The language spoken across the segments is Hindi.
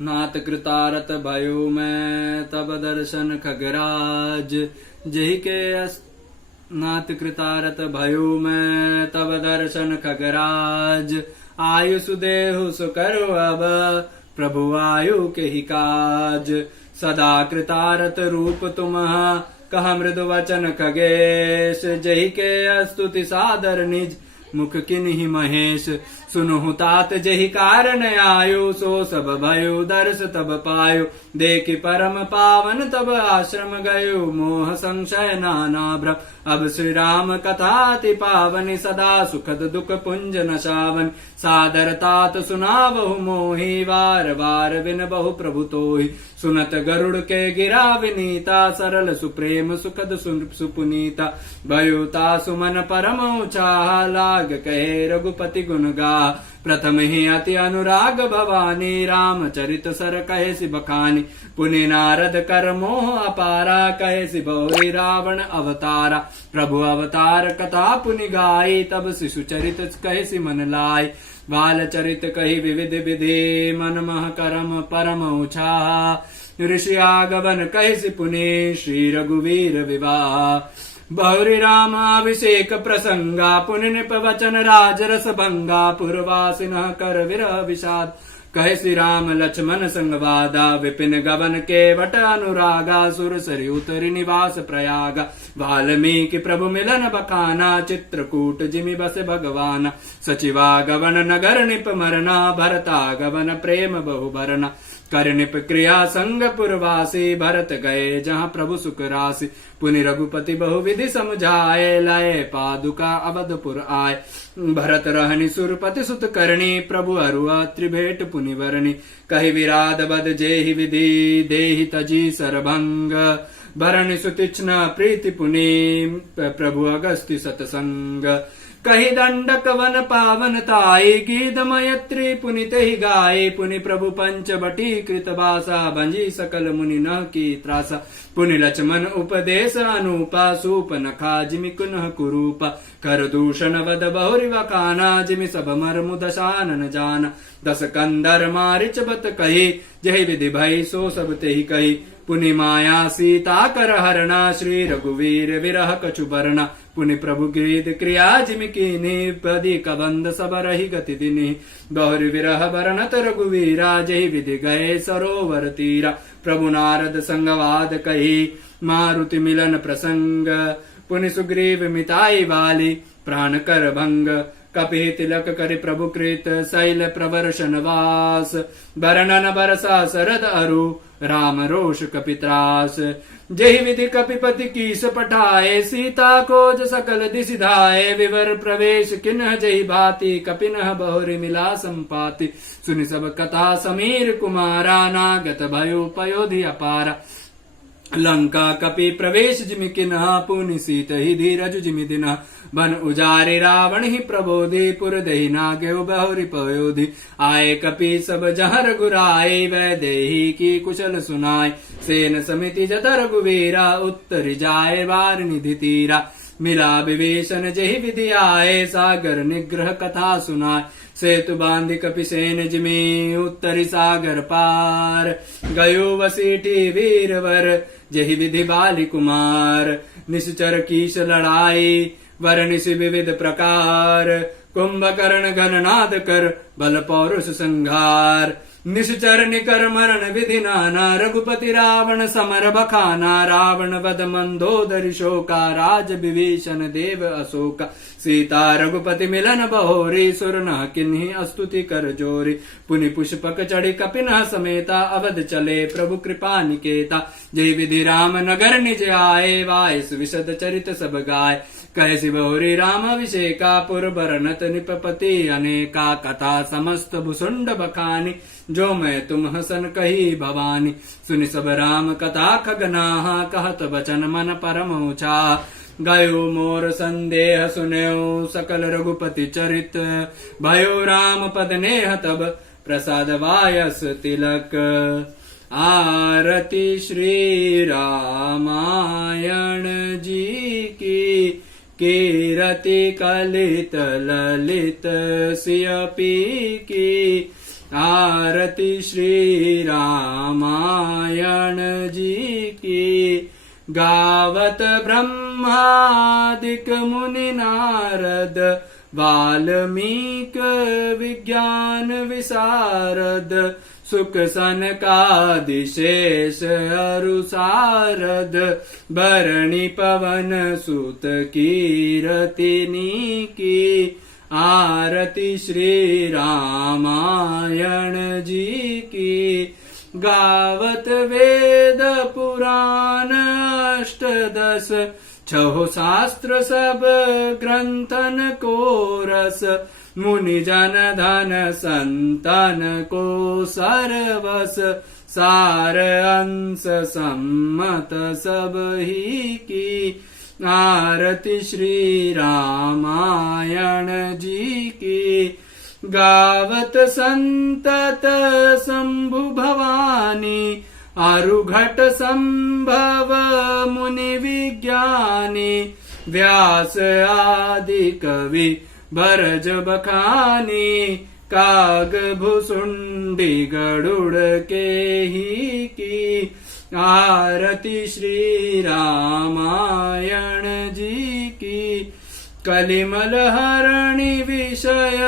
नाथ कृतारत भयो मैं तब दर्शन खगराज। जही के नाथ कृतारत भयो मैं तब दर्शन खगराज। आयुष देहु सुकरो अब प्रभु आयु के ही काज। सदा कृतारत रूप तुमः कह मृदु वचन खगेश। जही के स्तुति सादर निज मुख किन्हि महेश। सुनहु तात जहि कारण आयु सो सब भयो दर्श तब पायो। देखि परम पावन तब आश्रम गयो मोह संशय नाना भ्रम। अब श्री राम कथाति पावनि सदा सुखद दुख पुंज नशावन। सादर तात सुनावहु मोहि वार वार बिन बहु प्रभु तोहि। सुनत गरुड़ के गिरा विनीता सरल सुप्रेम सुखद सुपुनीता। भयुता सुमन परम उचाहा लाग कहे रघुपति गुण गा। प्रथम ही अति अनुराग भवानी राम चरित सर कहे सि बखानी। पुनि नारद कर मोह अपारा कहे सि बहुरी रावण अवतारा। प्रभु अवतार कथा पुनि गाई तब शिशु चरित कहे सि मन लाई। बाल चरित कही विविध विधि मन मह करम परम उछाहा। ऋषि आगमन कहे सि पुनि श्री रघुवीर विवाह। बहुरी राम अभिषेक प्रसंगा पुनि नृप वचन राज रस भंगा। पुरवासिन कर विरह विषाद कहे श्री राम लक्ष्मण संगवादा। विपिन गवन केवट अनुरागा सुर सरि उतरि निवास प्रयागा। वाल्मीकि प्रभु मिलन बखाना चित्रकूट जिमि बस भगवाना। सचिवा गवन नगर निप मरना भरता गवन प्रेम बहु भरना। कर निप क्रिया संग पुरवासी भरत गए जहाँ प्रभु सुख राशि। पुनि रघुपति बहु विधि समझाए लय पादुका अवधपुर आए। भरत रहनि सुरपति सुत करणी प्रभु अरुआ त्रिभेट पुनि वरणी। कहि विराध बद जेहि विधि देहि तजी सरभंग। भरणी सुतीक्ष्ण प्रीति पुनि प्रभु अगस्ति सतसंग। कही दंडक वन पावन ताई गीत मयत्री पुनि तेहि गाये। पुनि प्रभु पंच बटी कृत बासा भंजी सकल मुनि न की त्रासा। पुनि लक्ष्मण उपदेश अनूपा सूप नखा जिमि कुन्ह कुरूपा। कर दूषण वद बहुरि वकाना जिमि सब मर्मु दशानन जाना। दस कंदर मारिच बत कही जहि विधि भई सो सब तेहि कही। पुनि माया सीता कर हरणा श्री रघुवीर विरह कछु बरना। पुनि प्रभु गीत क्रिया जिमि कीन्ही पदी कबंध सब रही गति दिनी। बहुरि विरह बरनत रघुवीरा जहि विधि गए सरोवर तीरा। प्रभु नारद संगवाद कही मारुति मिलन प्रसंग। पुनि सुग्रीव मिताई वाली प्राण कर भंग। कपि तिलक करि प्रभु कृत शैल प्रवर्षन वास। बरनन बरसा शरद अरु राम रोष कपित्रास। जहि विधि कपिपति कीस पठाए सीता खोज सकल दिशि धाये। विवर प्रवेश किन्ह जहि भांति कपिनह बहुरि मिला संपाति। सुनि सब कथा समीर कुमारा नागत भयो पयोधि अपारा। लंका कपि प्रवेश जिमि किन्ह पुनि सीत ही धीरज जिमि दिनह। बन उजारि रावण ही प्रबोधि पुर दहि नागेउ बहुरि पयोधि। आए कपि सब जहाँ रघुराई वैदेही की कुशल सुनाय। सेन समिति जत रघुवीरा उत्तरि जाए वार निधि तीरा। मिला विभीषण जहि विधि आए सागर निग्रह कथा सुनाय। सेतु बांधि कपिसेन जिमि उत्तरि सागर पार। गयो वसीठी वीरवर जहि विधि बाली कुमार। निश्चर कीश लड़ाई वर निशि विविध प्रकार। कुंभकर्ण घननाद कर बल पौरुष संघार। निश्चर निकर मरण विधि नाना रघुपति रावण समर बखाना। रावण वध मंदोदरि शोका राज विभीषण देव अशोका। सीता रघुपति मिलन बहोरी सुर न किन्ही स्तुति कर जोरी। पुनि पुष्पक चढ़ी कपिनह समेता अवध चले प्रभु कृपा निकेता। जय विधि राम नगर निज आए वायस विशद चरित सब गाय। कैसी बहुरी राम अभिषेका पुर बरनत निपपति अनेका। कथा समस्त भुसुंड बखानी जो मैं तुम हसन कही भवानी। सुनि सब राम कथा खगनाहा कहत वचन मन परम ऊंचा। गयो मोर संदेह सुन्यो सकल रघुपति चरित। भयो राम पद नेह तब प्रसाद वायस तिलक। आरती श्री रामायण जी की कीरति कलित ललित सियपी की। आरती श्री रामायण जी की। गावत ब्रह्मादिक मुनि नारद वाल्मीक विज्ञान विशारद। सुख सनकादिशेष अरु सारद। भरणी पवन सुत कीरतिनी की। आरती श्री रामायण जी की। गावत वेद पुराण अष्टदश। छहो शास्त्र सब ग्रंथन को रस। मुनि जन धन संतन को सर्वस। सार अंश सम्मत सब ही की। आरती श्री रामायण जी की। गावत संतत शंभु भवानी। आरुघट संभव मुनि विज्ञानी। व्यास आदि कवि भरज बखानी। काग भुसुंडी गरुड़ के ही की। आरती श्री रामायण जी की। कलिमल हरणी विषय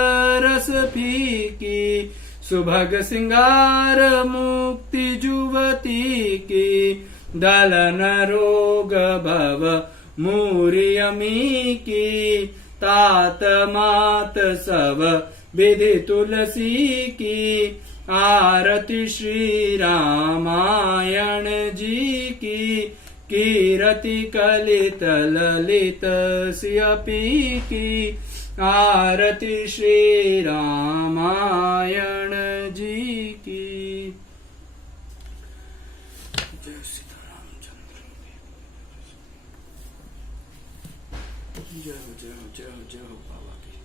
रस फीकी। सुभग सिंगार मुक्ति जुवती की। दलन रोग भव मूर्यमी की। तात मात सब विधि तुलसी की। आरती श्री रामायण जी की। कीरति कलित ललित सियपी की। आरती श्री रामायण जी की। जय सीताराम चंद्र। जय हो जय हो जय हो जय हो बाबा की।